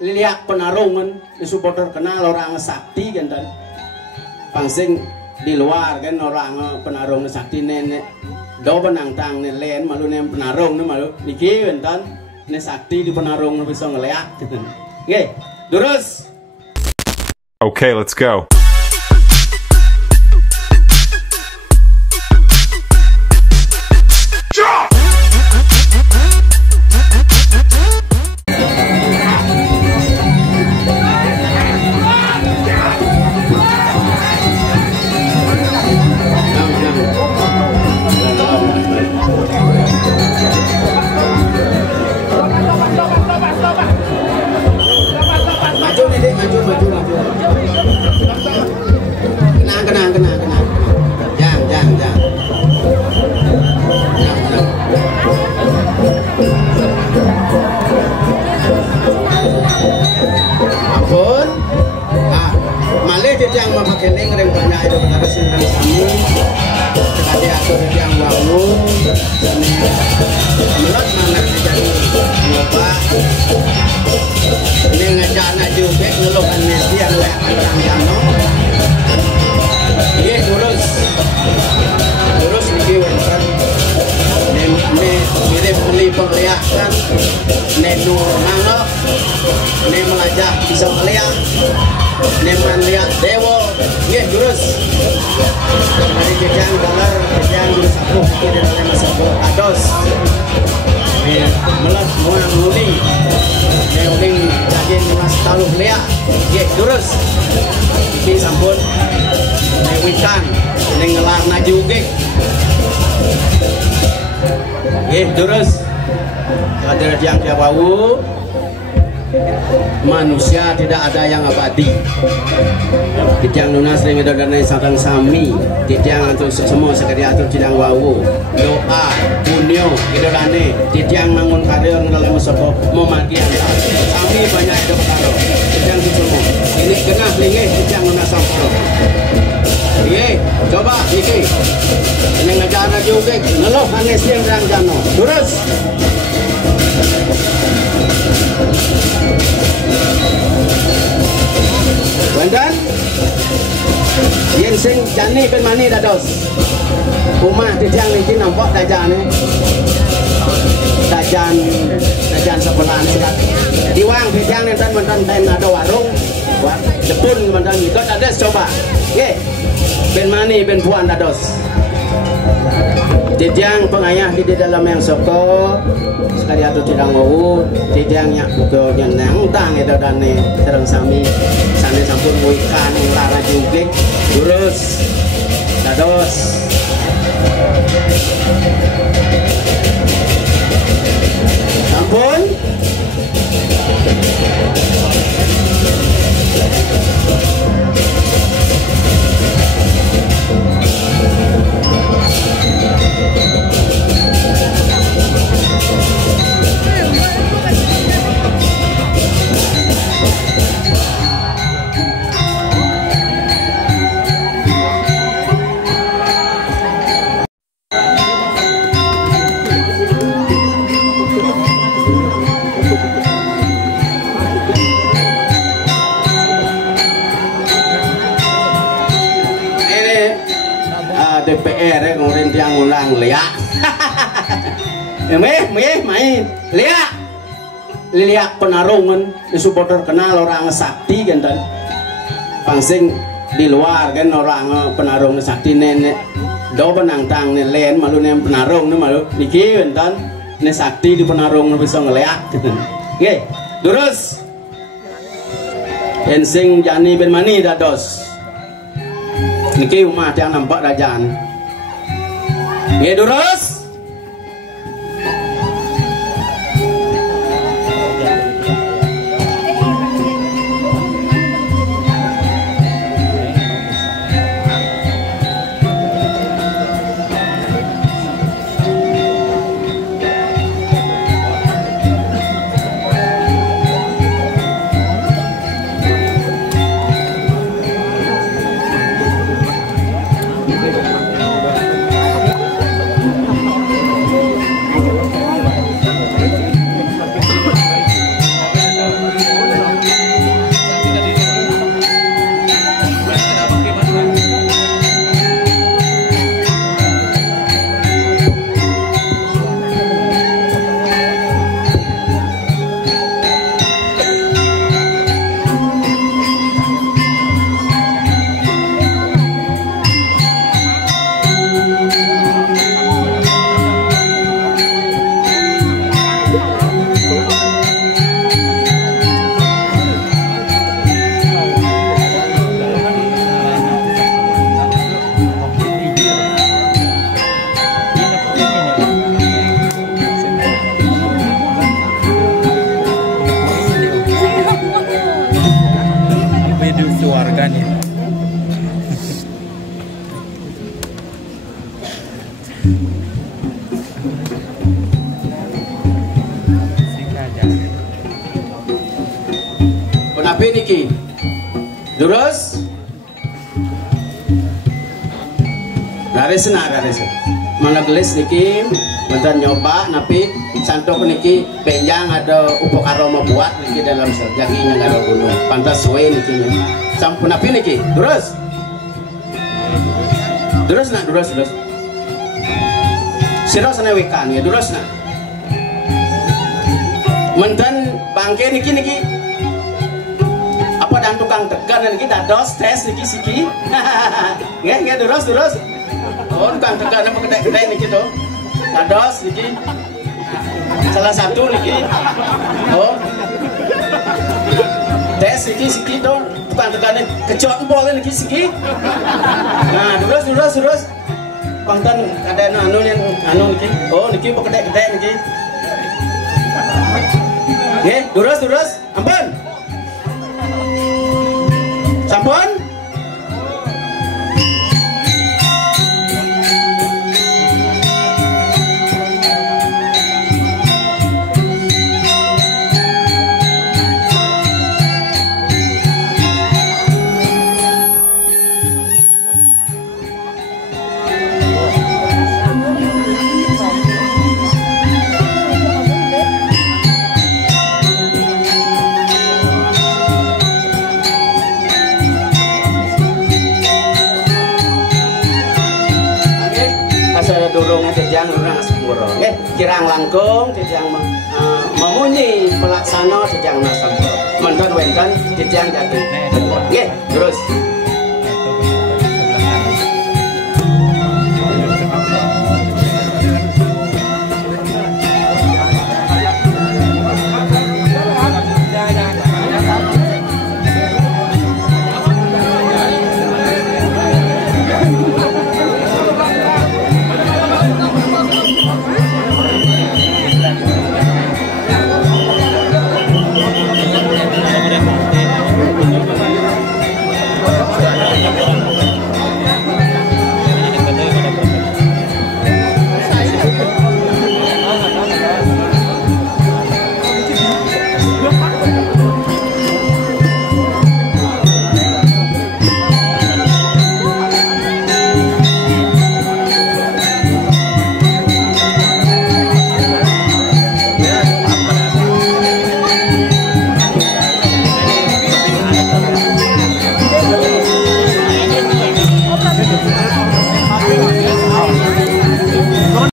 lihat penarungan supporter kenal orang sakti kan dan pangsing di luar kan orang penarung sakti nenek do penang tang len malu nem penarung nih malu niki kan dan ne sakti di penarung bisa ngeliat oke terus okay, let's go. yang memakai rempahnya itu benar senang kami sekali aku yang wangu menurut mana jadi nyoba ini ngejana juga ngeluh amnesti yang lekan orang jano ini terus ini wenten ini mirip beli penglihakan nenu nangok ini melajah bisa melihat neman lihat dewo nggih terus dari jejang dolar jejang jurus aku pikir dalam masuk ados melas muang uling uling jagin mas taluh lihat nggih terus iki sampun newikan ngelar naju nggih nggih terus ada yang jawau manusia tidak ada yang abadi. Titiang lunas dengan dana satang sami, titiang atau semua sekali atau tidak wawu, doa, punyo, idolane, titiang mangun karir dalam sopo memagi anda. Sami banyak itu karo, titiang semua. Ini kena lingi titiang lunas sampo. Iya, coba iki. Ini ngejana juga, ngeluh anes yang jano. Terus. Wandan yang sing jani ben mani dados rumah dijang niki nampak dajan sebelah sikat diwang dijang nenten menten ten ada warung buat jepun menten itu dados coba nggih ben mani ben puan dados Titiang pengayah di dalam yang soko sekali atau tidak mau titiangnya buka jenang tang itu dan terang sami sana sampun ikan lara juga urus dados sampun DPR ngorin tiang ulang lihat main lihat penarungan supporter kenal orang sakti kan dan pangsing di luar kan orang penarung sakti nenek do penang tang len malu nem penarung nih malu niki kan ne sakti di penarung bisa ngeliat nggih terus ensing jani ben mani dados niki umat yang nampak dajan nggih terus Penapi niki. Terus garis. Mana gelis niki bentar nyoba napi santok niki penjang ada upakaroma buat niki dalam sejaginya ngaro gunung pantas suwe niki sampun napi niki terus sira sana wekan ya terus nak menten bangke niki apa dan tukang tekan niki dados tes niki siki nggih terus oh tukang tekan apa kedai niki to dados niki salah satu niki oh tes siki to tukang tekan kecot empol niki siki nah terus pangtan ada anu niki oh niki apa kedai niki nggih terus ampun sampun kirang langkung tijang memunyi pelaksana tijang nasam menton wenten tijang jatuh nggih terus